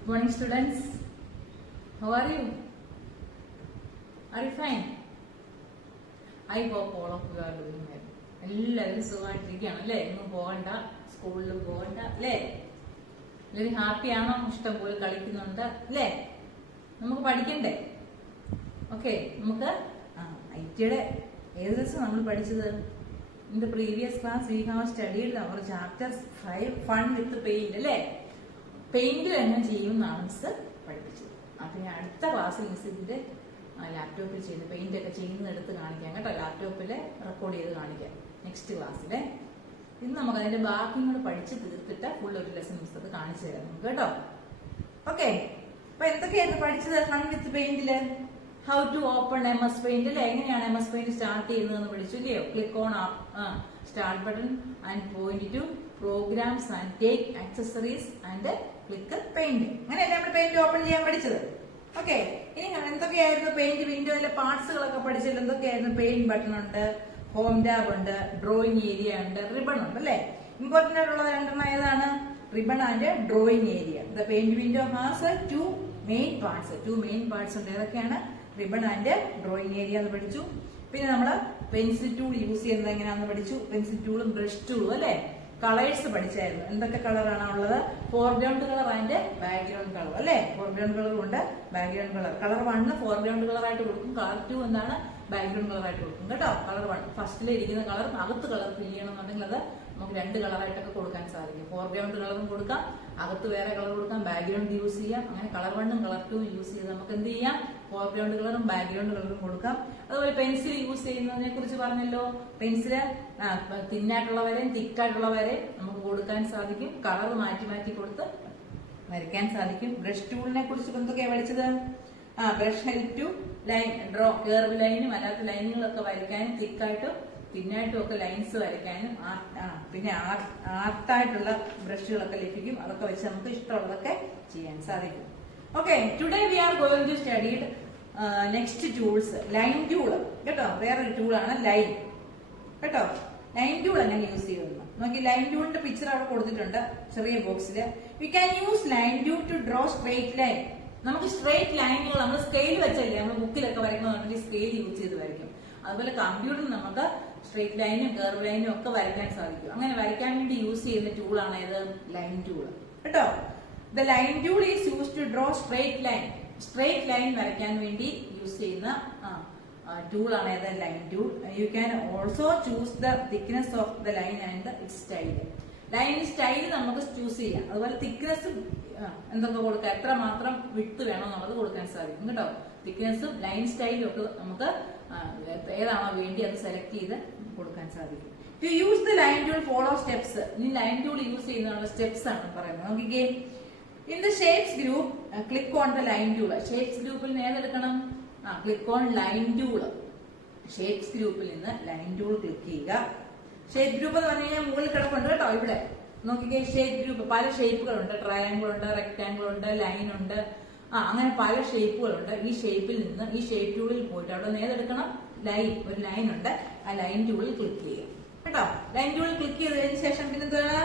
Good morning, students. How are you? Are you fine? I hope all of you are doing well. എല്ലാവരും സുഖമായിട്ടിരിക്കുകയാണ് അല്ലേ? എങ്ങും പോകണ്ട, സ്കൂളിലും പോകണ്ട അല്ലേ? എല്ലാവരും ഹാപ്പിയാണോ? ഇഷ്ടം പോലെ കളിക്കുന്നുണ്ട് അല്ലേ? നമുക്ക് പഠിക്കണ്ടേ? ഓക്കെ, നമുക്ക് ഐറ്റിയുടെ ഏത് ദിവസം നമ്മൾ പഠിച്ചത്? In the previous class we have studied our chapter 5 fun with paint അല്ലേ? പെയിന്റിൽ എങ്ങനെ ചെയ്യും എന്നാണ് മിസ് പഠിപ്പിച്ചത്. അപ്പൊ ഞാൻ അടുത്ത ക്ലാസ്സിൽ മിസ് ഇതിന്റെ ലാപ്ടോപ്പിൽ ചെയ്യുന്ന പെയിന്റ് ഒക്കെ ചെയ്യുന്നത് എടുത്ത് കാണിക്കാം കേട്ടോ. ലാപ്ടോപ്പിൽ റെക്കോർഡ് ചെയ്ത് കാണിക്കാം നെക്സ്റ്റ് ക്ലാസ്സിലെ. ഇന്ന് നമുക്ക് അതിന്റെ ബാക്കിയും കൂടെ പഠിച്ച് തീർത്തിട്ട് ഫുൾ ഒരു ലെസൺ മിസ് അത് കാണിച്ചു തരാം നമുക്ക് കേട്ടോ. ഓക്കെ, അപ്പൊ എന്തൊക്കെയായിരുന്നു പഠിച്ചത് ഫൺ വിത്ത് പെയിന്റില്? How to open MS paint അല്ലെ? എങ്ങനെയാണ് MS പെയിന്റ് സ്റ്റാർട്ട് ചെയ്യുന്നതെന്ന് പഠിച്ചു ഇല്ലയോ? Click on start button and point to programs and take accessories and click paint. അങ്ങനെയല്ലേ നമ്മൾ പെയിന്റ് ഓപ്പൺ ചെയ്യാൻ പഠിച്ചത്? ഓക്കെ, ഇനി എന്തൊക്കെയായിരുന്നു പെയിന്റ് വിൻഡോയിലെ പാർട്സുകളൊക്കെ പഠിച്ചത്? എന്തൊക്കെയായിരുന്നു? പെയിന്റ് ബട്ടൺ ഉണ്ട്, ഹോം ടാബ് ഉണ്ട്, ഡ്രോയിങ് ഏരിയ ഉണ്ട്, റിബൺ ഉണ്ട് അല്ലെ? ഇമ്പോർട്ടന്റ് ആയിട്ടുള്ള രണ്ടെണ്ണം ഏതാണ്? Ribbon and drawing area. The paint window has two main parts ഉണ്ട്. ഏതൊക്കെയാണ്? റിബൺ ആൻഡ് ഡ്രോയിങ് ഏരിയ എന്ന് പഠിച്ചു. പിന്നെ നമ്മള് പെൻസിൽ ടൂൾ യൂസ് ചെയ്യുന്നത് എങ്ങനെയാണെന്ന് പഠിച്ചു. പെൻസിൽ ടൂളും ബ്രഷ് ടൂളും അല്ലെ? കളേഴ്സ് പഠിച്ചായിരുന്നു. എന്തൊക്കെ കളറാണ് ഉള്ളത്? Foreground colour and background colour അല്ലെ? ഫോർഗ്രൗണ്ട് കളറും ഉണ്ട്, background colour. Colour 1 foreground colour ആയിട്ട് കൊടുക്കും, കളർ 2 എന്താണ്? ബാക്ക്ഗ്രൗണ്ട് കളർ ആയിട്ട് കൊടുക്കും കേട്ടോ. കളർ 1 ഫസ്റ്റിൽ ഇരിക്കുന്ന കളർ അകത്ത് കളർ ഫിൽ ചെയ്യണമെന്നുണ്ടെങ്കിൽ അത് നമുക്ക് 2 കളറായിട്ടൊക്കെ കൊടുക്കാൻ സാധിക്കും. ഫോർഗ്രൗണ്ട് കളറും കൊടുക്കാം, അകത്ത് വേറെ കളർ കൊടുക്കാം, ബാക്ക്ഗ്രൗണ്ട് യൂസ് ചെയ്യാം. അങ്ങനെ കളർ 1ഉം കളർ 2ഉം യൂസ് ചെയ്ത് നമുക്ക് എന്ത് ചെയ്യാം? ഫോർഗ്രൗണ്ട് കളറും ബാക്ക്ഗ്രൗണ്ട് കളറും കൊടുക്കാം. അതുപോലെ പെൻസിൽ യൂസ് ചെയ്യുന്നതിനെ കുറിച്ച് പറഞ്ഞല്ലോ. പെൻസില് തിന്നായിട്ടുള്ള വരെയും തിക്കായിട്ടുള്ള വരെയും നമുക്ക് കൊടുക്കാൻ സാധിക്കും. കളർ മാറ്റി മാറ്റി കൊടുത്ത് വരയ്ക്കാൻ സാധിക്കും. ബ്രഷ് ടൂളിനെ കുറിച്ച് എന്തൊക്കെയാണ് പഠിച്ചത്? Brush help to line draw, curve ലൈനും അല്ലാത്ത ലൈനുകളൊക്കെ വരയ്ക്കാനും തിക്കായിട്ടും തിന്നായിട്ടും ഒക്കെ ലൈൻസ് വരയ്ക്കാനും പിന്നെ ആർട്ടായിട്ടുള്ള ബ്രഷുകളൊക്കെ ലഭിക്കും. അതൊക്കെ വെച്ച് നമുക്ക് ഇഷ്ടമുള്ളതൊക്കെ ചെയ്യാൻ സാധിക്കും. Okay, today we are going to studied next tools. Line tool കേട്ടോ, വേറൊരു ടൂളാണ് ലൈൻ കേട്ടോ. ലൈൻ ടൂൾ എങ്ങനെ യൂസ് ചെയ്യുന്നു നോക്കി. ലൈൻ ടൂളിന്റെ പിക്ചർ അവിടെ കൊടുത്തിട്ടുണ്ട് ചെറിയ ബോക്സില്. You can use line tool to draw straight line. നമുക്ക് സ്ട്രേറ്റ് ലൈനുകൾ നമ്മൾ സ്കെയിൽ വെച്ചല്ലേ നമ്മൾ ബുക്കിലൊക്കെ വരയ്ക്കണമെന്നുണ്ടെങ്കിൽ സ്കെയിൽ യൂസ് ചെയ്ത് വരയ്ക്കും. അതുപോലെ കമ്പ്യൂട്ടറിൽ നമുക്ക് സ്ട്രേറ്റ് ലൈനും കർവ് ലൈനും ഒക്കെ വരയ്ക്കാൻ സാധിക്കും. അങ്ങനെ വരയ്ക്കാൻ വേണ്ടി യൂസ് ചെയ്യുന്ന ടൂളാണ് ഏത്? ലൈൻ ടൂൾ കേട്ടോ. The line tool is use to draw straight line. Straight line വരയ്ക്കാൻ വേണ്ടി യൂസ് ചെയ്യുന്ന ടൂളാണ് ഏത്? Line tool. You can also choose the thickness of the line and its style. Line style നമുക്ക് ചൂസ് ചെയ്യാം. അതുപോലെ തിക്നെസ്സും എന്തൊക്കെ കൊടുക്കാം, എത്ര മാത്രം വിട്ട് വേണം എന്നുള്ളത് കൊടുക്കാൻ സാധിക്കും കേട്ടോ. തിക്നെസ്സും ലൈൻ സ്റ്റൈലും ഒക്കെ നമുക്ക് ഏതാണോ വേണ്ടി അത് സെലക്ട് ചെയ്ത് കൊടുക്കാൻ സാധിക്കും. To use the line tool follow steps. ഇനി ലൈൻ ടൂൾ യൂസ് ചെയ്യുന്നതിനുള്ള സ്റ്റെപ്സ് ആണ് പറയുന്നത്. നോക്കിക്കേ, in the shapes group click on the line tool. Shapes ഗ്രൂപ്പിൽ നിന്ന് ഏതെടുക്കണം? Click on line tool. Shapes ഗ്രൂപ്പിൽ നിന്ന് ലൈൻ ടൂൾ ക്ലിക്ക് ചെയ്യുക. ഷേപ്പ് ഗ്രൂപ്പ് എന്ന് പറഞ്ഞു കഴിഞ്ഞാൽ മുകളിൽ കിടപ്പുണ്ട് കേട്ടോ. ഇവിടെ നോക്കിക്കേ, ഷേപ്പ് ഗ്രൂപ്പ് പല ഷേപ്പുകളുണ്ട്. ട്രയാങ്കിൾ ഉണ്ട്, റെക്ടാങ്കിൾ ഉണ്ട്, ലൈൻ ഉണ്ട്, അങ്ങനെ പല ഷേപ്പുകളുണ്ട്. ഈ ഷേപ്പിൽ നിന്ന് ഈ ഷേപ്പ് ടൂളിൽ പോയിട്ട് അവിടെ നിന്ന് ഏതെടുക്കണം? ലൈൻ. ഒരു ലൈൻ ഉണ്ട്, ആ ലൈൻ ടൂളിൽ ക്ലിക്ക് ചെയ്യുക കേട്ടോ. ലൈൻ ടൂളിൽ ക്ലിക്ക് ചെയ്തതിനു ശേഷം പിന്നെ എന്താണ്?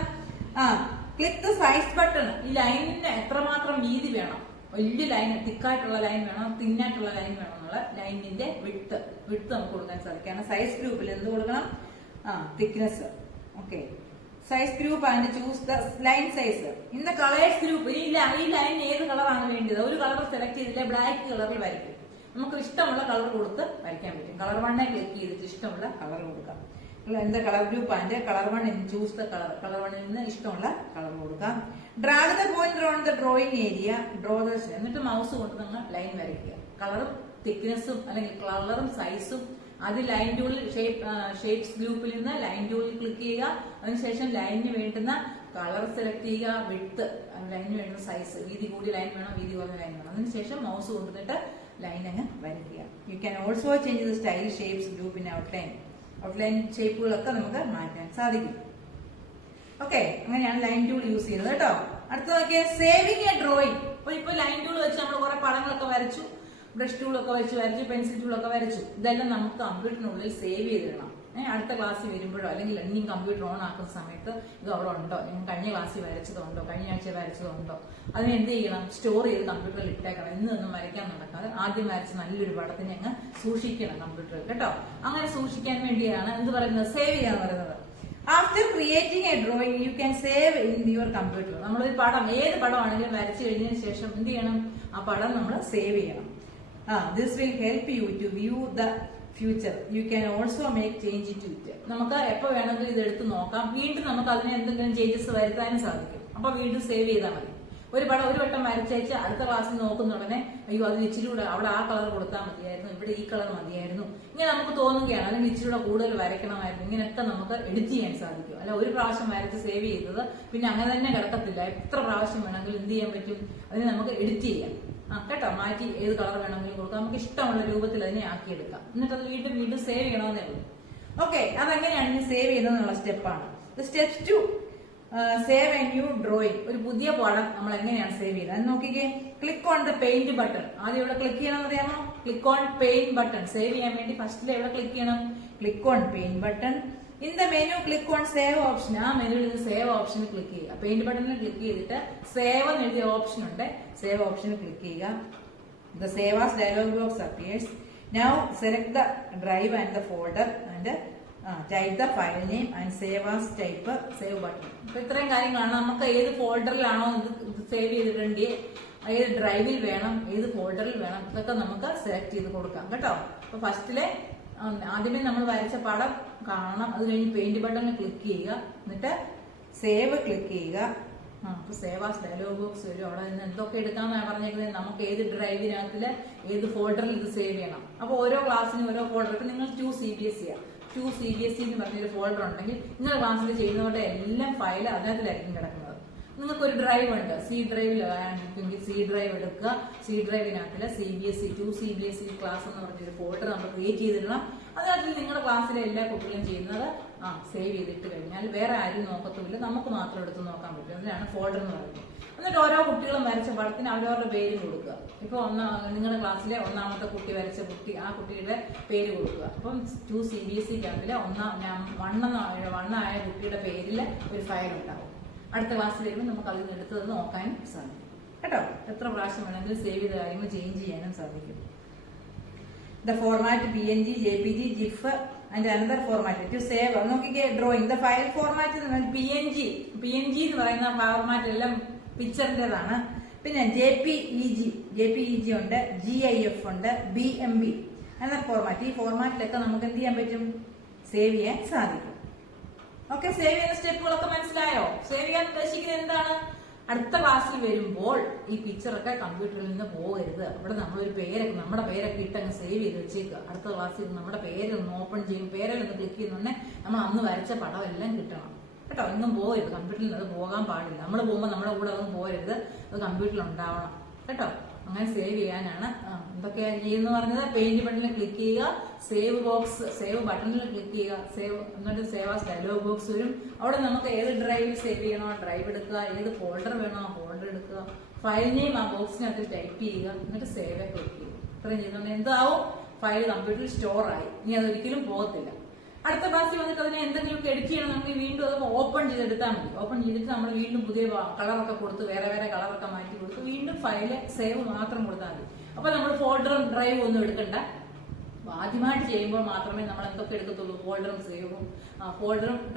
Click the size button. ഈ ലൈനിന് എത്രമാത്രം വീതി വേണം? വലിയ ലൈൻ, തിക്കായിട്ടുള്ള ലൈൻ വേണം, തിന്നായിട്ടുള്ള ലൈൻ വേണം എന്നുള്ള ലൈനിന്റെ വിഡ്ത്ത് നമുക്ക് കൊടുക്കാൻ സാധിക്കും. സൈസ് ഗ്രൂപ്പിൽ എന്ത് കൊടുക്കണം? Thickness. Okay, size group and choose the line size. In the colours group ഈ ലൈൻ ഏത് കളറാണ് വേണ്ടത്? ഒരു കളർ സെലക്ട് ചെയ്തില്ല, ബ്ലാക്ക് കളറിൽ വരയ്ക്കും. നമുക്ക് ഇഷ്ടമുള്ള കളർ കൊടുത്ത് വരയ്ക്കാൻ പറ്റും. കളർ 1 ക്ലിക്ക് ചെയ്തിട്ട് ഇഷ്ടമുള്ള കളർ കൊടുക്കാം. എന്താ colour group and colour 1 choose the colour. Colour 1 നിന്ന് ഇഷ്ടമുള്ള കളർ കൊടുക്കാം. Drag the pointer on the drawing area, draw the. എന്നിട്ട് മൗസ് കൊണ്ട് നിങ്ങൾ ലൈൻ വരയ്ക്കുക. കളറും തിക്നെസ്സും അല്ലെങ്കിൽ കളറും സൈസും അത് ലൈൻ ടൂളിൽ ഷേപ്സ് ഗ്രൂപ്പിൽ നിന്ന് ലൈൻ ടൂളിൽ ക്ലിക്ക് ചെയ്യുക. അതിനുശേഷം ലൈനിന് വേണ്ടുന്ന കളർ സെലക്ട് ചെയ്യുക, വിഡ്ത്ത്, ലൈനിന് വേണ്ടുന്ന സൈസ്, വീതി കൂടിയ ലൈൻ വേണം, വീതി കുറഞ്ഞ ലൈൻ വേണം. അതിനുശേഷം മൗസ് കൊണ്ടുവന്നിട്ട് ലൈൻ അങ്ങ് വരയ്ക്കുക. You can also change the style shapes group in outline. Outline ഷേപ്പുകളൊക്കെ നമുക്ക് മാറ്റാൻ സാധിക്കും. ഓക്കെ, അങ്ങനെയാണ് ലൈൻ ടൂൾ യൂസ് ചെയ്യുന്നത് കേട്ടോ. അടുത്ത നോക്കിയാൽ സേവിങ് എ ഡ്രോയിങ്. ഇപ്പൊ ലൈൻ ടൂൾ വെച്ച് നമ്മൾ കുറെ പടങ്ങളൊക്കെ വരച്ചു, ബ്രഷ് ടൂളൊക്കെ വെച്ച് വരച്ചു, പെൻസിൽ ടൂളൊക്കെ വരച്ചു. ഇതെല്ലാം നമുക്ക് കമ്പ്യൂട്ടറിനുള്ളിൽ സേവ് ചെയ്തിടണം. അടുത്ത ക്ലാസ്സിൽ വരുമ്പോഴോ അല്ലെങ്കിൽ ഇനി കമ്പ്യൂട്ടർ ഓൺ ആക്കുന്ന സമയത്ത് ഇത് അവിടെ ഉണ്ടോ, ഞാൻ കഴിഞ്ഞ ക്ലാസ്സിൽ വരച്ചതുണ്ടോ, കഴിഞ്ഞ ആഴ്ച വരച്ചതുണ്ടോ, അതിന് എന്ത് ചെയ്യണം, സ്റ്റോർ ചെയ്ത് കമ്പ്യൂട്ടറിൽ ഇട്ടേക്കണം. ഇന്നൊന്നും വരയ്ക്കാൻ നടക്കാതെ ആദ്യം വരച്ച നല്ലൊരു പടത്തിനെ അങ്ങ് സൂക്ഷിക്കണം കമ്പ്യൂട്ടറിൽ കേട്ടോ. അങ്ങനെ സൂക്ഷിക്കാൻ വേണ്ടിയാണ് എന്ത് പറയുന്നത്, സേവ് ചെയ്യാന്ന് പറയുന്നത്. After creating A drawing you can save in your computer. നമ്മളൊരു പടം, ഏത് പടമാണെങ്കിലും വരച്ചു കഴിഞ്ഞതിന് ശേഷം എന്ത് ചെയ്യണം, ആ പടം നമ്മൾ സേവ് ചെയ്യണം. This will help you to view the future. You can also make change to it. നമുക്ക് എപ്പോൾ വേണമെങ്കിലും ഇത് എടുത്ത് നോക്കാം, വീണ്ടും നമുക്ക് അതിന് എന്തെങ്കിലും ചേഞ്ചസ് വരുത്താനും സാധിക്കും. അപ്പൊ വീണ്ടും സേവ് ചെയ്താൽ മതി. ഒരു പടം ഒരു വട്ടം വരച്ചയച്ച് അടുത്ത ക്ലാസ്സിൽ നോക്കുന്ന ഉടനെ അയ്യോ അതിന് ഇച്ചിരി കൂടെ അവിടെ ആ കളർ കൊടുത്താൽ മതിയായിരുന്നു, ഇവിടെ ഈ കളർ മതിയായിരുന്നു, ഇങ്ങനെ നമുക്ക് തോന്നുകയാണ്. അല്ലെങ്കിൽ ഇച്ചിരി കൂടെ കൂടുതൽ വരയ്ക്കണമായിരുന്നു. ഇങ്ങനെയൊക്കെ നമുക്ക് എഡിറ്റ് ചെയ്യാൻ സാധിക്കും. അല്ല ഒരു പ്രാവശ്യം വരച്ച് സേവ് ചെയ്തത് പിന്നെ അങ്ങനെ തന്നെ കിടക്കത്തില്ല. എത്ര പ്രാവശ്യം വേണമെങ്കിലും എന്ത് ചെയ്യാൻ പറ്റും, അതിന് നമുക്ക് എഡിറ്റ് ചെയ്യാം. കേട്ടോ, മാറ്റി ഏത് കളർ വേണമെങ്കിലും കൊടുക്കാം. നമുക്ക് ഇഷ്ടമുള്ള രൂപത്തിൽ അതിനെ ആക്കിയെടുക്കാം. എന്നിട്ട് അത് വീണ്ടും വീണ്ടും സേവ് ചെയ്യണമെന്നേ ഉള്ളൂ. ഓക്കെ, അതെങ്ങനെയാണ് ഇനി സേവ് ചെയ്യുന്നതെന്നുള്ള സ്റ്റെപ്പാണ്. Steps to save a new drawing. ഒരു പുതിയ പടം നമ്മൾ എങ്ങനെയാണ് സേവ് ചെയ്യുന്നത് അത് നോക്കിക്കേ. Click on the paint button. ആദ്യം ഇവിടെ ക്ലിക്ക് ചെയ്യണമെന്ന് അറിയാമോ, click on paint button. Save ചെയ്യാൻ വേണ്ടി ഫസ്റ്റിൽ എവിടെ ക്ലിക്ക് ചെയ്യണം, click on paint button. In the menu click on save option. ആ മെനുവിൽ നിന്ന് സേവ് ഓപ്ഷനിൽ ക്ലിക്ക് ചെയ്യുക. പെയിന്റ് ബട്ടണിൽ ക്ലിക്ക് ചെയ്തിട്ട് സേവ് എന്ന് എഴുതിയ ഓപ്ഷൻ ഉണ്ട്, സേവ് ഓപ്ഷനിൽ ക്ലിക്ക് ചെയ്യുക. The save as dialogue box appears. Now select the drive and the folder and type the file name and save as type save button. അപ്പൊ ഇത്രയും കാര്യങ്ങളാണ്. നമുക്ക് ഏത് ഫോൾഡറിലാണോ ഇത് സേവ് ചെയ്തിട്ടുണ്ടെങ്കിൽ, ഏത് ഡ്രൈവിൽ വേണം, ഏത് ഫോൾഡറിൽ വേണം, ഇതൊക്കെ നമുക്ക് സെലക്ട് ചെയ്ത് കൊടുക്കാം കേട്ടോ. അപ്പൊ ഫസ്റ്റിലെ ആദ്യമേ നമ്മൾ വരച്ച പടം കാണണം. അത് കഴിഞ്ഞ് പെയിന്റ് ബട്ടണിൽ ക്ലിക്ക് ചെയ്യുക, എന്നിട്ട് സേവ് ക്ലിക്ക് ചെയ്യുക. അപ്പൊ സേവ് ആസ് ഡയലോഗ് ബോക്സ് വരും. അവിടെ നിന്ന് എന്തൊക്കെ എടുക്കാമെന്നാണ് പറഞ്ഞേക്കുന്നത്, നമുക്ക് ഏത് ഡ്രൈവിനകത്തില് ഏത് ഫോൾഡറിൽ ഇത് സേവ് ചെയ്യണം. അപ്പൊ ഓരോ ക്ലാസ്സിനും ഓരോ ഫോൾഡർ. ഇപ്പൊ നിങ്ങൾ 2 CBSE എന്ന് പറഞ്ഞൊരു ഫോൾഡർ ഉണ്ടെങ്കിൽ നിങ്ങളുടെ ക്ലാസ്സിൽ ചെയ്യുന്നവരുടെ എല്ലാം ഫയൽ അതിനകത്തിലായിരിക്കും കിടക്കുന്നത്. നിങ്ങൾക്കൊരു ഡ്രൈവ് ഉണ്ട്, സി ഡ്രൈവിൽ ആണെങ്കിൽ സി ഡ്രൈവ് എടുക്കുക. സി ഡ്രൈവിനകത്തില് CBSE 2 CBSE ക്ലാസ് എന്ന് പറഞ്ഞൊരു ഫോൾഡർ നമ്മൾ ക്രിയേറ്റ് ചെയ്തിടണം. അതിനകത്ത് നിങ്ങളുടെ ക്ലാസ്സിലെ എല്ലാ കുട്ടികളും ചെയ്യുന്നത് സേവ് ചെയ്തിട്ട് കഴിഞ്ഞാൽ വേറെ ആരും നോക്കത്തുമില്ല, നമുക്ക് മാത്രം എടുത്ത് നോക്കാൻ പറ്റും. അതിനാണ് ഫോൾഡർ എന്ന് പറയുന്നത്. എന്നിട്ട് ഓരോ കുട്ടികളും വരച്ച പടത്തിന് അവരവരുടെ പേര് കൊടുക്കുക. ഇപ്പൊ നിങ്ങളുടെ ക്ലാസ്സിലെ ഒന്നാമത്തെ കുട്ടി വരച്ച കുട്ടി, ആ കുട്ടിയുടെ പേര് കൊടുക്കുക. അപ്പം 2 CBSE ക്യാമ്പിലെ വണ്ണായ കുട്ടിയുടെ പേരിൽ ഒരു ഫയൽ ഉണ്ടാവും. അടുത്ത ക്ലാസ്സിൽ വരുമ്പോൾ നമുക്ക് അതിൽ നിന്ന് എടുത്തത് നോക്കാനും സാധിക്കും കേട്ടോ. എത്ര പ്രാവശ്യം വേണമെങ്കിലും സേവ് ചെയ്ത കാര്യങ്ങൾ ചേഞ്ച് ചെയ്യാനും സാധിക്കും. The format PNG, JPG, GIF and another format to save. നോക്കിക്കേ, drawing the file format PNG എന്ന് പറയുന്ന ഫോർമാറ്റ് എല്ലാം പിക്ചറിൻ്റെതാണ്. പിന്നെ JPEG ഉണ്ട്, GIF ഉണ്ട്, BMP എന്ന ഫോർമാറ്റ്. ഈ ഫോർമാറ്റിലൊക്കെ നമുക്ക് എന്ത് ചെയ്യാൻ പറ്റും, സേവ് ചെയ്യാൻ സാധിക്കും. ഓക്കെ, സേവ് ചെയ്യുന്ന സ്റ്റെപ്പുകളൊക്കെ മനസ്സിലായോ? സേവ് ചെയ്യാൻ ഉദ്ദേശിക്കുന്നത് എന്താണ്, അടുത്ത ക്ലാസ്സിൽ വരുമ്പോൾ ഈ പിക്ചറൊക്കെ കമ്പ്യൂട്ടറിൽ നിന്ന് പോകരുത്. അവിടെ നമ്മളൊരു പേരൊക്കെ, നമ്മുടെ പേരൊക്കെ ഇട്ടങ്ങ് സേവ് ചെയ്ത് വെച്ചേക്കുക. അടുത്ത ക്ലാസ്സിൽ നമ്മുടെ പേരൊന്ന് ഓപ്പൺ ചെയ്യും, പേരിലൊന്ന് ക്ലിക്ക് ചെയ്യുന്നുണ്ടെങ്കിൽ നമ്മൾ അന്ന് വരച്ച പടം എല്ലാം കിട്ടണം കേട്ടോ. ഒന്നും പോകരുത്, കമ്പ്യൂട്ടറിൽ അത് പോകാൻ പാടില്ല. നമ്മൾ പോകുമ്പോൾ നമ്മുടെ കൂടെ അതൊന്നും പോകരുത്, അത് കമ്പ്യൂട്ടറിൽ ഉണ്ടാവണം കേട്ടോ. അങ്ങനെ സേവ് ചെയ്യാനാണ് എന്തൊക്കെയാണ് ചെയ്യുന്നത് പറഞ്ഞത്. പെയിന്റ് ബട്ടണിൽ ക്ലിക്ക് ചെയ്യുക, സേവ് ബട്ടണിൽ ക്ലിക്ക് ചെയ്യുക, എന്നിട്ട് സേവ് ആസ് ഡയലോഗ് ബോക്സ് വരും. അവിടെ നമുക്ക് ഏത് ഡ്രൈവിൽ സേവ് ചെയ്യണോ ഡ്രൈവ് എടുക്കുക, ഏത് ഫോൾഡർ വേണോ ഫോൾഡർ എടുക്കുക, ഫയൽ നെയിം ആ ബോക്സിനകത്ത് ടൈപ്പ് ചെയ്യുക, എന്നിട്ട് സേവ് ക്ലിക്ക് ചെയ്യുക. ഇത്രയും ചെയ്യുന്നുണ്ടെങ്കിൽ എന്താവും, ഫയൽ കമ്പ്യൂട്ടറിൽ സ്റ്റോർ ആയി. ഇനി അതൊരിക്കലും പോകത്തില്ല. അടുത്ത ക്ലാസ്സിൽ വന്നിട്ട് അതിനെ എന്തെങ്കിലുമൊക്കെ എഡിറ്റ് ചെയ്യണം, നമുക്ക് വീണ്ടും അത് ഓപ്പൺ ചെയ്തെടുത്താൽ മതി. ഓപ്പൺ ചെയ്തിട്ട് നമ്മൾ വീണ്ടും പുതിയ കളറൊക്കെ കൊടുത്ത് വേറെ കളറൊക്കെ മാറ്റി കൊടുത്ത് വീണ്ടും ഫയല് സേവ് മാത്രം കൊടുത്താൽ മതി. അപ്പൊ നമ്മൾ ഫോൾഡറും ഡ്രൈവും ഒന്നും എടുക്കണ്ട. ആദ്യമായിട്ട് ചെയ്യുമ്പോൾ മാത്രമേ നമ്മൾ എന്തൊക്കെ എടുക്കത്തുള്ളൂ, ഫോൾഡറും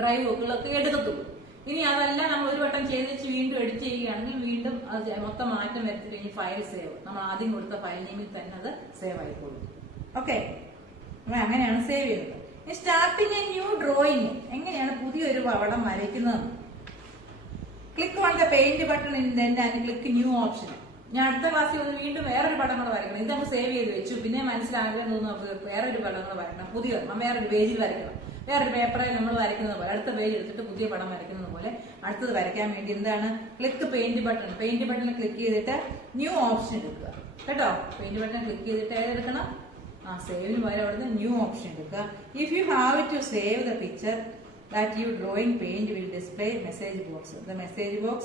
ഡ്രൈവും ഒക്കെ എടുക്കത്തുള്ളൂ. ഇനി അതല്ല, നമ്മൾ ഒരു വട്ടം ചെയ്ത് വെച്ച് വീണ്ടും എഡിറ്റ് ചെയ്യുകയാണെങ്കിൽ വീണ്ടും അത് മൊത്തം മാറ്റം വരുത്തി കഴിഞ്ഞ് ഫയൽ സേവ്, നമ്മൾ ആദ്യം കൊടുത്ത ഫയൽ നെയിമിൽ തന്നെ അത് സേവ് ആയിക്കോളും. ഓക്കെ, അങ്ങനെയാണ് സേവ് ചെയ്യുന്നത്. സ്റ്റാർട്ടിങ് എ ന്യൂ ഡ്രോയിങ്, എങ്ങനെയാണ് പുതിയൊരു പടം വരയ്ക്കുന്നത്. Click on the paint button and click new option. ഞാൻ അടുത്ത ക്ലാസ്സിൽ വന്ന് വീണ്ടും വേറൊരു പടം കൂടെ വരയ്ക്കണം. ഇതങ്ങ് സേവ് ചെയ്ത് വെച്ചു, പിന്നെ മനസ്സിലാഗ്രഹം തോന്നുന്നു വേറൊരു പടം കൂടെ വരയ്ക്കണം, വേറൊരു പേജിൽ വരയ്ക്കണം. വേറൊരു പേപ്പറിൽ നമ്മൾ വരയ്ക്കുന്നത് പോലെ അടുത്ത പേജ് എടുത്തിട്ട് പുതിയ പടം വരയ്ക്കുന്നത് പോലെ അടുത്തത് വരയ്ക്കാൻ വേണ്ടി എന്താണ്, ക്ലിക്ക് പെയിന്റ് ബട്ടണിൽ ക്ലിക്ക് ചെയ്തിട്ട് ന്യൂ ഓപ്ഷൻ എടുക്കുക കേട്ടോ. പെയിന്റ് ബട്ടൺ ക്ലിക്ക് ചെയ്തിട്ട് ഏതെടുക്കണം, സേവിന് പകരം അവിടുന്ന് ന്യൂ ഓപ്ഷൻ എടുക്കുക. If you have to save the picture that you drawing paint will display message box. The message box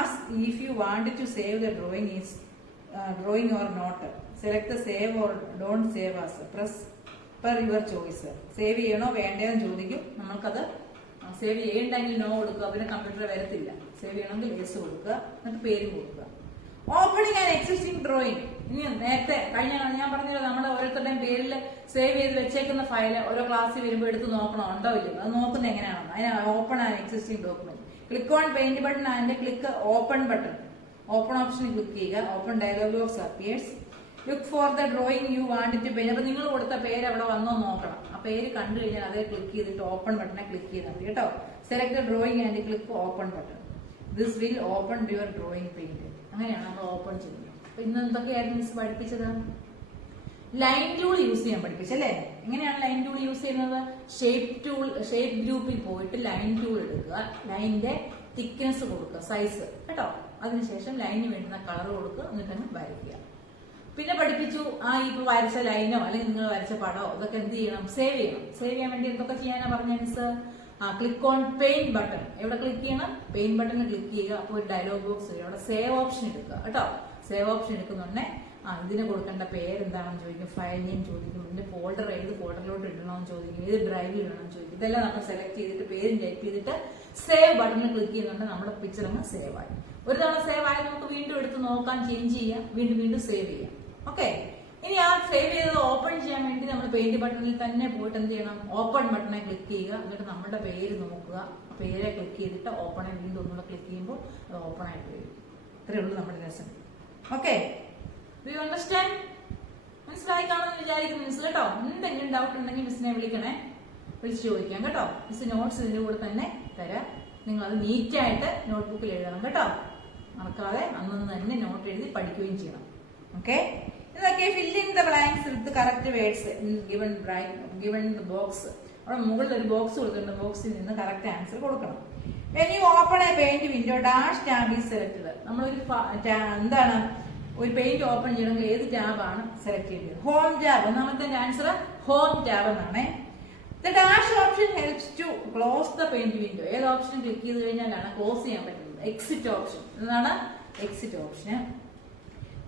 asks if you want to save the drawing or not. Select the save or don't save as. Press per your choice. Save ചെയ്യണോ വേണ്ടതെന്ന് ചോദിക്കും. നമ്മൾക്കത് save ചെയ്യണ്ടെങ്കിൽ no കൊടുക്കുക, പിന്നെ computer വരത്തില്ല. Save ചെയ്യണമെങ്കിൽ yes കൊടുക്കുക, എന്നിട്ട് പേര് കൊടുക്കുക. Opening and existing drawing. ഇനി നേരത്തെ കഴിഞ്ഞ ഞാൻ പറഞ്ഞല്ലോ, നമ്മുടെ ഓരോരുത്തരുടെയും പേരിൽ സേവ് ചെയ്ത് വെച്ചേക്കുന്ന ഫയല് ഓരോ ക്ലാസ്സിൽ വരുമ്പോൾ എടുത്ത് നോക്കണോ ഉണ്ടോ ഇല്ലല്ലോ, അത് നോക്കുന്നത് എങ്ങനെയാണെന്ന്. അതിന് open and existing document. Click on paint button and click open button. Open ഓപ്ഷനിൽ ക്ലിക്ക് ചെയ്യുക. Open dialog box appears. Look for the drawing you want to paint. അപ്പൊ നിങ്ങൾ കൊടുത്ത പേര് അവിടെ വന്നോ നോക്കണം. ആ പേര് കണ്ടു കഴിഞ്ഞാൽ അതേ ക്ലിക്ക് ചെയ്തിട്ട് ഓപ്പൺ ബട്ടനെ ക്ലിക്ക് ചെയ്താൽ മതി കേട്ടോ. Select the drawing and click open button. This will open your drawing paint. അങ്ങനെയാണ് നമ്മൾ ഓപ്പൺ ചെയ്യുന്നത്. അപ്പൊ ഇന്ന് എന്തൊക്കെയായിരുന്നു മിസ് പഠിപ്പിച്ചത്? ലൈൻ ടൂൾ യൂസ് ചെയ്യാൻ പഠിപ്പിച്ചല്ലേ? എങ്ങനെയാണ് ലൈൻ ടൂൾ യൂസ് ചെയ്യുന്നത്? ഷേപ്പ് ഗ്രൂപ്പിൽ പോയിട്ട് ലൈൻ ടൂൾ എടുക്കുക, ലൈനിന്റെ തിക്നെസ് കൊടുക്കുക, സൈസ് കേട്ടോ. അതിനുശേഷം ലൈനിന് വേണ്ടുന്ന കളർ കൊടുക്കുക, എന്നിട്ടങ്ങ് വരയ്ക്കുക. പിന്നെ പഠിപ്പിച്ചു ഇപ്പൊ വരച്ച ലൈനോ അല്ലെങ്കിൽ നിങ്ങൾ വരച്ച പടമോ ഇതൊക്കെ എന്ത് ചെയ്യണം? സേവ് ചെയ്യണം. സേവ് ചെയ്യാൻ വേണ്ടി എന്തൊക്കെ ചെയ്യാനാ പറഞ്ഞ miss? Click on paint button. എവിടെ ക്ലിക്ക് ചെയ്യണം? പെയിന്റ് ബട്ടണിൽ ക്ലിക്ക് ചെയ്യുക. അപ്പോൾ ഒരു ഡയലോഗ് ബോക്സ് വരും. അവിടെ സേവ് ഓപ്ഷൻ എടുക്കുക കേട്ടോ. സേവ് ഓപ്ഷൻ എടുക്കുന്നുണ്ടെ ഇതിന് കൊടുക്കേണ്ട പേര് എന്താണെന്ന് ചോദിക്കും, ഫയൽ നെയിം ചോദിക്കും, ഇതിന്റെ ഫോൾഡർ ഏത് ഫോൾഡറിലോട്ട് ഇടണമെന്ന് ചോദിക്കും, ഏത് ഡ്രൈവിൽ ഇടണമെന്ന് ചോദിക്കും. ഇതെല്ലാം നമ്മൾ സെലക്ട് ചെയ്തിട്ട് പേരും ടൈപ്പ് ചെയ്തിട്ട് സേവ് ബട്ടണിൽ ക്ലിക്ക് ചെയ്യുന്നുണ്ടെങ്കിൽ നമ്മുടെ പിക്ചർ അങ്ങ് സേവ് ആയി. ഒരു തവണ സേവ് ആയി നമുക്ക് വീണ്ടും എടുത്ത് നോക്കാം, ചേഞ്ച് ചെയ്യാം, വീണ്ടും സേവ് ചെയ്യാം. ഓക്കെ. ഇനി ആ സേവ് ചെയ്തത് ഓപ്പൺ ചെയ്യാൻ വേണ്ടി നമ്മൾ പെയിന്റ് ബട്ടണിൽ തന്നെ പോയിട്ട് എന്ത് ചെയ്യണം? ഓപ്പൺ ബട്ടണെ ക്ലിക്ക് ചെയ്യുക. എന്നിട്ട് നമ്മുടെ പേര് നോക്കുക, പേരെ ക്ലിക്ക് ചെയ്തിട്ട് ഓപ്പണെ വീണ്ടും ഒന്നുകൂടെ ക്ലിക്ക് ചെയ്യുമ്പോൾ അത് ഓപ്പൺ ആയിട്ട് വരും. ഇത്രയേ ഉള്ളൂ നമ്മുടെ lesson. Okay, do you understand? മനസ്സിലായി കാണുമെന്ന് വിചാരിക്കുന്നു മിസ് കേട്ടോ. എന്തെങ്കിലും ഡൗട്ട് ഉണ്ടെങ്കിൽ മിസ്സിനെ വിളിക്കണേ, വിളിച്ച് ചോദിക്കാം കേട്ടോ. മിസ് നോട്ട്സ് ഇതിന്റെ കൂടെ തന്നെ തരാം. നിങ്ങൾ അത് നീറ്റായിട്ട് നോട്ട്ബുക്കിൽ എഴുതണം കേട്ടോ. മറക്കാതെ അന്നു തന്നെ നോട്ട് എഴുതി പഠിക്കുകയും ചെയ്യണം. ഓക്കെ, ഇതൊക്കെ fill in the blanks with correct words given the box. അവിടെ മുകളിൽ ഒരു ബോക്സ് കൊടുത്തിട്ടുണ്ട്. ബോക്സിൽ നിന്ന് കറക്റ്റ് ആൻസർ കൊടുക്കണം. When you open a paint window dash tab is selected. നമ്മളൊരു എന്താണ് ഒരു പെയിന്റ് ഓപ്പൺ ചെയ്യണമെങ്കിൽ ഏത് ടാബാണ് സെലക്ട് ചെയ്യേണ്ടത്? Home tab. ഒന്നാമത്തെ ആൻസർ ഹോം ടാബ് എന്നാണ്. The dash option helps to close the paint window. ഏത് ഓപ്ഷൻ ക്ലിക്ക് ചെയ്ത് കഴിഞ്ഞാലാണ് ക്ലോസ് ചെയ്യാൻ പറ്റുന്നത്? Exit option. എന്താണ് exit option?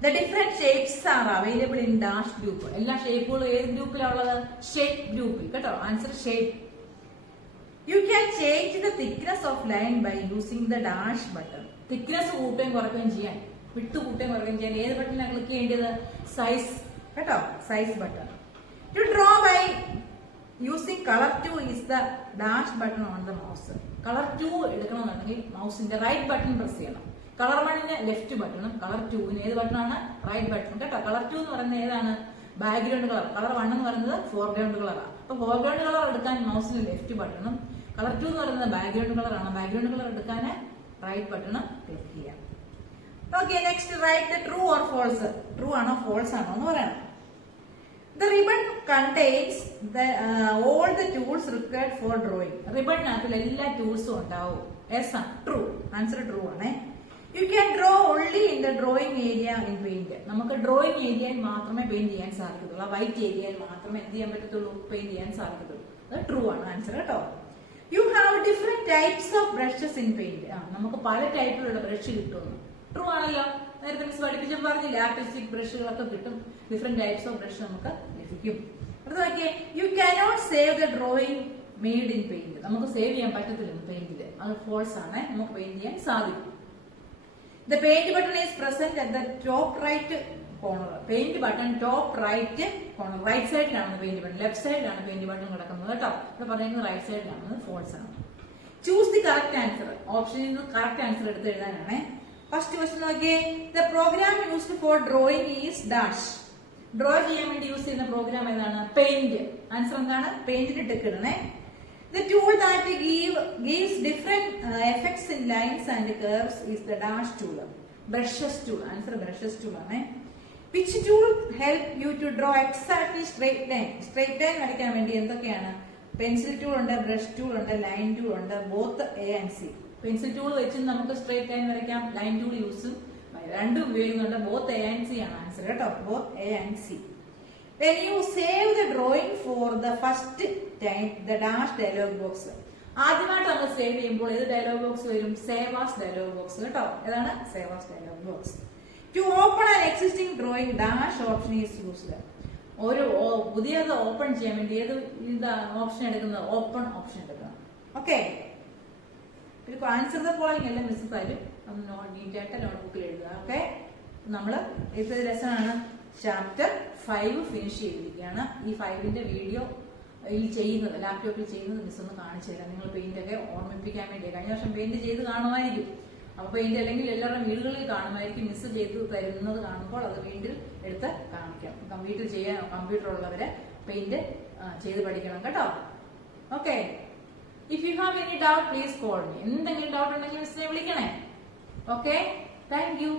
The different shapes are available in dash group. എല്ലാ ഷേപ്പുകളും ഏത് ഗ്രൂപ്പിലാണ് ഉള്ളത്? ഷേപ്പ് ഗ്രൂപ്പിൽ കേട്ടോ. Answer shape. You can change the thickness of line by using the dash button. Thickness കൂട്ടുകയും കുറയ്ക്കുകയും ചെയ്യാൻ, വിട്ട് കൂട്ടുകയും കുറയ്ക്കുകയും ചെയ്യാൻ ഏത് ബട്ടണിലാണ് ക്ലിക്ക് ചെയ്യേണ്ടത്? സൈസ് കേട്ടോ, size button. To draw by using color 2 is the dash button on the mouse. Colour 2 എടുക്കണമെന്നുണ്ടെങ്കിൽ മൗസിന്റെ റൈറ്റ് ബട്ടൺ പ്രസ് ചെയ്യണം. കളർ 1ന് ലെഫ്റ്റ് ബട്ടണും കളർ 2ന് ഏത് ബട്ടണാണ്? റൈറ്റ് ബട്ടൺ കേട്ടോ. കളർ 2 എന്ന് പറയുന്നത് ഏതാണ്? Background colour. കളർ 1 എന്ന് പറയുന്നത് ഫോർഗ്രൗണ്ട് കളറാണ്. അപ്പൊ ഫോർഗ്രൗണ്ട് കളർ എടുക്കാൻ മൗസിന് ലെഫ്റ്റ് ബട്ടണും, കളർ 2 എന്ന് പറയുന്നത് ബാക്ക്ഗ്രൗണ്ട് കളറാണ്. ബാക്ക്ഗ്രൗണ്ട് കളർ എടുക്കാൻ റൈറ്റ് ബട്ടണും ക്ലിക്ക് ചെയ്യാം. Okay, next write true or false. True ആണോ ഫോൾസ് ആണോ എന്ന് പറയണം. The ribbon contains all the tools required for drawing. റിബണിനകത്തിൽ എല്ലാ ടൂൾസും ഉണ്ടാവും. യെസ് ആണ്, ട്രൂ. ആൻസർ ട്രൂ ആണ്. You can draw only in the drawing area in paint. നമുക്ക് drawing ഏരിയയിൽ മാത്രമേ പെയിന്റ് ചെയ്യാൻ സാധിക്കത്തുള്ളൂ. ആ വൈറ്റ് ഏരിയയിൽ മാത്രമേ എന്ത് ചെയ്യാൻ പറ്റത്തുള്ളൂ? പെയിന്റ് ചെയ്യാൻ സാധിക്കത്തുള്ളൂ. അത് ട്രൂ ആണ് ആൻസർ കേട്ടോ. You have different types of brushes in paint. നമുക്ക് പല ടൈപ്പിലുള്ള ബ്രഷ് കിട്ടുന്നു. ട്രൂ ആണല്ലോ. നേരത്തെ മിസ് പഠിപ്പിച്ചപ്പോൾ പറഞ്ഞില്ല, ആർട്ടിസ്റ്റിക് ബ്രഷുകളൊക്കെ കിട്ടും. ഡിഫറെന്റ് ടൈപ്സ് ഓഫ് ബ്രഷ് നമുക്ക് ലഭിക്കും. അടുത്ത നോക്കിയേ, you cannot save the drawing made in paint. നമുക്ക് സേവ് ചെയ്യാൻ പറ്റത്തില്ല പെയിന്റില്. അത് ഫോൾസ് ആണ്. നമുക്ക് പെയിന്റ് ചെയ്യാൻ സാധിക്കും. The paint button is present at the top right corner. Paint button top right corner. Right സൈഡിലാണ് പെയിന്റ് ബട്ടൺ, ലെഫ്റ്റ് സൈഡിലാണ് പെയിന്റ് ബട്ടൺ കിടക്കുന്നത് കേട്ടോ. ഇവിടെ പറയുന്നത് റൈറ്റ് സൈഡിലാണ്, ഫോൾസ് ആണ്. Choose the correct answer. ഓപ്ഷനിൽ നിന്ന് കറക്റ്റ് ആൻസർ എടുത്ത് എഴുതാനാണ്. ഫസ്റ്റ് ക്വസ്റ്റ്യൻ നോക്കിയേ. The program used for drawing is dash. Draw ചെയ്യാൻ വേണ്ടി യൂസ് ചെയ്യുന്ന പ്രോഗ്രാം ഏതാണ്? പെയിന്റ്. ആൻസർ എന്താണ്? പെയിന്റിന് ടിക്ക് ഇടണേ. The tool that gives different effects in lines and curves is the dash tool. Brushes tool. Answer brushes tool ആണ്. Which tool help you to draw exactly straight line? Straight line വരയ്ക്കാൻ വേണ്ടി എന്തൊക്കെയാണ്? Pencil tool ഉണ്ട്, brush tool ഉണ്ട്, line tool ഉണ്ട്. Both A and C. Pencil tool വെച്ച് നമുക്ക് straight line വരയ്ക്കാം. ലൈൻ ടൂൾ യൂസും രണ്ടും ഉപയോഗിക്കുന്നുണ്ട്. ബോത്ത് എ ആൻഡ് സി ആണ് ആൻസർ കേട്ടോ. Both A and C. When you save the drawing for the first time, the dash dialog box. ആദ്യമായിട്ട് നമ്മൾ save ചെയ്യുമ്പോൾ ഏത് ഡയലോഗ് ബോക്സ് വരും? സേവ് ആസ് ഡയലോഗ് ബോക്സ് കേട്ടോ. ഏതാണ്? Save as dialogue box. To open an existing drawing, dash option is used. പുതിയത് open ചെയ്യാൻ വേണ്ടി ഏത് ഇതാ ഓപ്ഷൻ എടുക്കുന്നത്? ഓപ്പൺ ഓപ്ഷൻ എടുക്കണം. ഓക്കെ, ഒരു ആൻസർ ദ ഫോളോയിങ് എല്ലാം മിസ് തരും, അത് നീറ്റായിട്ട് നോട്ട്ബുക്കിൽ എഴുതുക. ഓക്കെ, നമ്മള് ഏത് ലെസൺ ആണ്? ചാപ്റ്റർ 5 ഫിനിഷ് ചെയ്തിരിക്കുകയാണ്. ഈ 5ന്റെ വീഡിയോ ഈ ചെയ്യുന്നത് ലാപ്ടോപ്പിൽ ചെയ്യുന്നത് മിസ് ഒന്ന് കാണിച്ചു തരാം. നിങ്ങൾ പെയിന്റ് ഒക്കെ ഓർമ്മിപ്പിക്കാൻ വേണ്ടി. കഴിഞ്ഞ വർഷം പെയിന്റ് ചെയ്ത് കാണുമായിരിക്കും. അപ്പൊ പെയിന്റ് അല്ലെങ്കിൽ എല്ലാവരുടെ വീടുകളിൽ കാണുമായിരിക്കും. മിസ് ചെയ്ത് തരുന്നത് കാണുമ്പോൾ അത് വീട്ടിൽ എടുത്ത് കാണിക്കാം. വീട്ടിൽ ചെയ്യാൻ കമ്പ്യൂട്ടർ ഉള്ളവരെ പെയിന്റ് ചെയ്ത് പഠിക്കണം കേട്ടോ. Okay, if you have any doubt please call me. എന്തെങ്കിലും ഡൗട്ട് ഉണ്ടെങ്കിൽ മിസ്സിനെ വിളിക്കണേ. Okay, thank you.